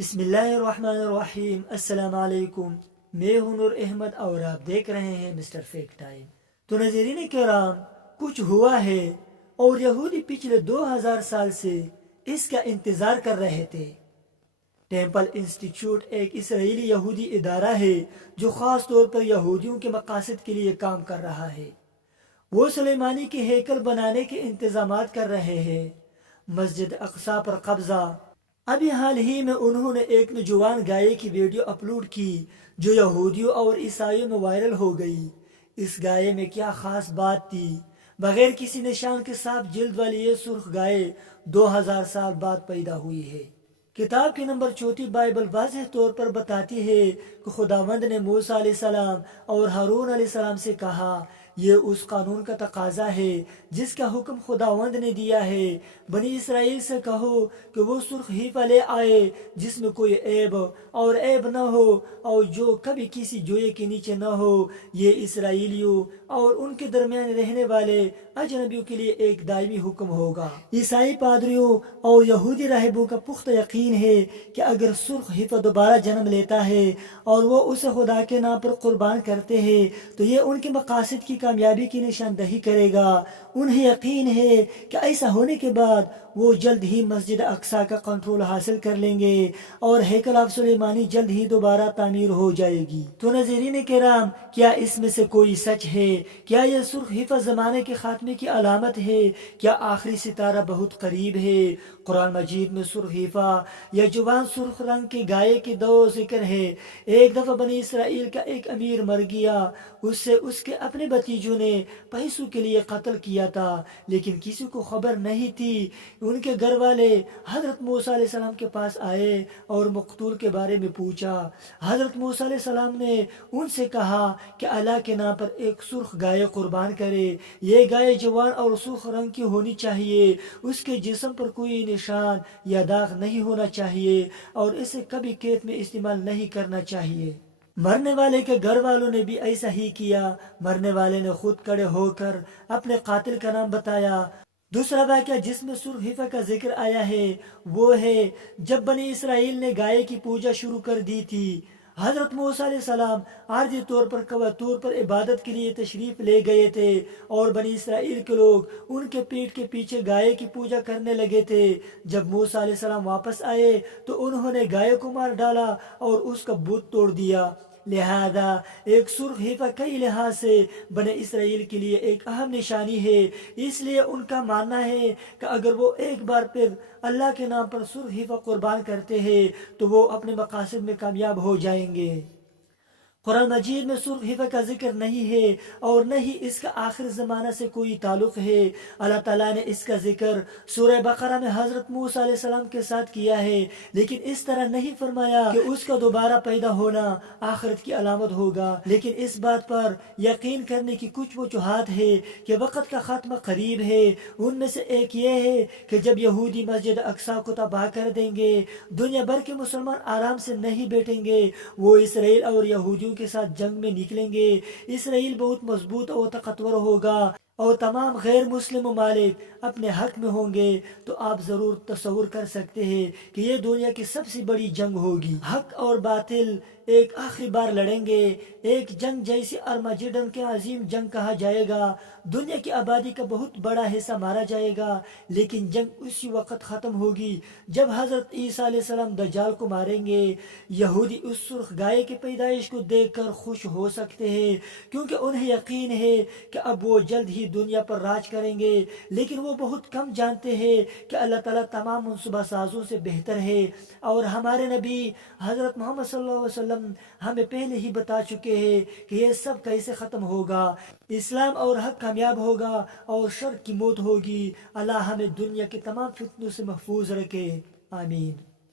بسم اللہ الرحمن الرحیم۔ السلام علیکم، میں ہوں نور احمد اور آپ دیکھ رہے ہیں مسٹر فیک ٹائم۔ تو ناظرین کرام، کچھ ہوا ہے اور یہودی پچھلے 2000 سال سے اس کا انتظار کر رہے تھے۔ ٹیمپل انسٹیٹیوٹ ایک اسرائیلی یہودی ادارہ ہے جو خاص طور پر یہودیوں کے مقاصد کے لیے کام کر رہا ہے۔ وہ سلیمانی کے ہیکل بنانے کے انتظامات کر رہے ہیں، مسجد اقصی پر قبضہ۔ ابھی حال ہی میں انہوں نے ایک نوجوان گائے کی ویڈیو اپلوڈ کی جو یہودیوں اور عیسائیوں میں وائرل ہو گئی۔ اس گائے میں کیا خاص بات تھی؟ بغیر کسی نشان کے صاف جلد والی یہ سرخ گائے 2000 سال بعد پیدا ہوئی ہے۔ کتاب کی نمبر 34 بائبل واضح طور پر بتاتی ہے کہ خداوند نے موسیٰ علیہ السلام اور ہارون علیہ السلام سے کہا، یہ اس قانون کا تقاضا ہے جس کا حکم خداوند نے دیا ہے، بنی اسرائیل سے کہو کہ وہ سرخ ہیفا لے آئے جس میں کوئی عیب نہ ہو اور جو کبھی کسی جوئے کے نیچے نہ ہو۔ یہ اسرائیلیوں اور ان کے درمیان رہنے والے اجنبیوں کے لیے ایک دائمی حکم ہوگا۔ عیسائی پادریوں اور یہودی راہبوں کا پختہ یقین ہے کہ اگر سرخ ہیفا دوبارہ جنم لیتا ہے اور وہ اسے خدا کے نام پر قربان کرتے ہیں تو یہ ان کے مقاصد کی کامیابی کی نشاندہی کرے گا۔ انہیں یقین ہے کہ ایسا ہونے کے بعد وہ جلد ہی مسجد اقصی کا کنٹرول حاصل کر لیں گے اور ہیکل آف سلیمانی جلد ہی دوبارہ تعمیر ہو جائے گی۔ تو ناظرین کرام، کیا اس میں سے کوئی سچ ہے؟ کیا یہ سرخ ہیفا زمانے کے خاتمے کی علامت ہے؟ کیا آخری ستارہ بہت قریب ہے؟ قرآن مجید میں سرخ ہیفا یا جوان سرخ رنگ کے گائے کے دو ذکر ہے۔ ایک دفعہ بنی اسرائیل کا ایک امیر مر گیا، اس سے اس کے اپنے بھتیجوں نے پیسوں کے لیے قتل کیا تھا، لیکن کسی کو خبر نہیں تھی۔ ان کے گھر والے حضرت موسیٰ علیہ السلام کے پاس آئے اور مقتول کے بارے میں پوچھا۔ حضرت موسیٰ علیہ السلام نے ان سے کہا کہ اللہ کے نام پر ایک سرخ گائے قربان کرے۔ یہ گائے جوان اور سرخ رنگ کی ہونی چاہیے، اس کے جسم پر کوئی نشان یا داغ نہیں ہونا چاہیے اور اسے کبھی کھیت میں استعمال نہیں کرنا چاہیے۔ مرنے والے کے گھر والوں نے بھی ایسا ہی کیا۔ مرنے والے نے خود کھڑے ہو کر اپنے قاتل کا نام بتایا۔ دوسرا واقعہ جس میں سرخ ہیفا کا ذکر آیا ہے وہ ہے جب بنی اسرائیل نے گائے کی پوجا شروع کر دی تھی۔ حضرت موسیٰ علیہ السلام عارضی طور پر طور پر عبادت کے لیے تشریف لے گئے تھے اور بنی اسرائیل کے لوگ ان کے پیٹ کے پیچھے گائے کی پوجا کرنے لگے تھے۔ جب موسیٰ علیہ السلام واپس آئے تو انہوں نے گائے کو مار ڈالا اور اس کا بت توڑ دیا۔ لہذا ایک سرخ ہیفا کئی لحاظ سے بنی اسرائیل کے لیے ایک اہم نشانی ہے۔ اس لیے ان کا ماننا ہے کہ اگر وہ ایک بار پھر اللہ کے نام پر سرخ ہیفا قربان کرتے ہیں تو وہ اپنے مقاصد میں کامیاب ہو جائیں گے۔ قرآن مجید میں سرخ ہیفا کا ذکر نہیں ہے اور نہ ہی اس کا آخر زمانہ سے کوئی تعلق ہے۔ اللہ تعالیٰ نے اس کا ذکر سورہ بقرہ میں حضرت موسیٰ علیہ السلام کے ساتھ کیا ہے، لیکن اس طرح نہیں فرمایا کہ اس کا دوبارہ پیدا ہونا آخرت کی علامت ہوگا۔ لیکن اس بات پر یقین کرنے کی کچھ وجوہات ہے کہ وقت کا خاتمہ قریب ہے۔ ان میں سے ایک یہ ہے کہ جب یہودی مسجد اقصی کو تباہ کر دیں گے، دنیا بھر کے مسلمان آرام سے نہیں بیٹھیں گے، وہ اسرائیل اور یہودیوں کے ساتھ جنگ میں نکلیں گے۔ اسرائیل بہت مضبوط اور طاقتور ہوگا اور تمام غیر مسلم ممالک اپنے حق میں ہوں گے۔ تو آپ ضرور تصور کر سکتے ہیں کہ یہ دنیا کی سب سے بڑی جنگ ہوگی۔ حق اور باطل ایک آخری بار لڑیں گے، ایک جنگ جیسی ارمجیڈن کے عظیم جنگ کہا جائے گا۔ دنیا کی آبادی کا بہت بڑا حصہ مارا جائے گا، لیکن جنگ اسی وقت ختم ہوگی جب حضرت عیسیٰ علیہ السلام دجال کو ماریں گے۔ یہودی اس سرخ گائے کی پیدائش کو دیکھ کر خوش ہو سکتے ہیں کیونکہ انہیں یقین ہے کہ اب وہ جلد ہی دنیا پر راج کریں گے، لیکن وہ بہت کم جانتے ہیں کہ اللہ تعالیٰ تمام منصوبہ سازوں سے بہتر ہے اور ہمارے نبی حضرت محمد صلی اللہ علیہ وسلم ہمیں پہلے ہی بتا چکے ہیں کہ یہ سب کیسے ختم ہوگا۔ اسلام اور حق کامیاب ہوگا اور شر کی موت ہوگی۔ اللہ ہمیں دنیا کے تمام فتنوں سے محفوظ رکھے، آمین۔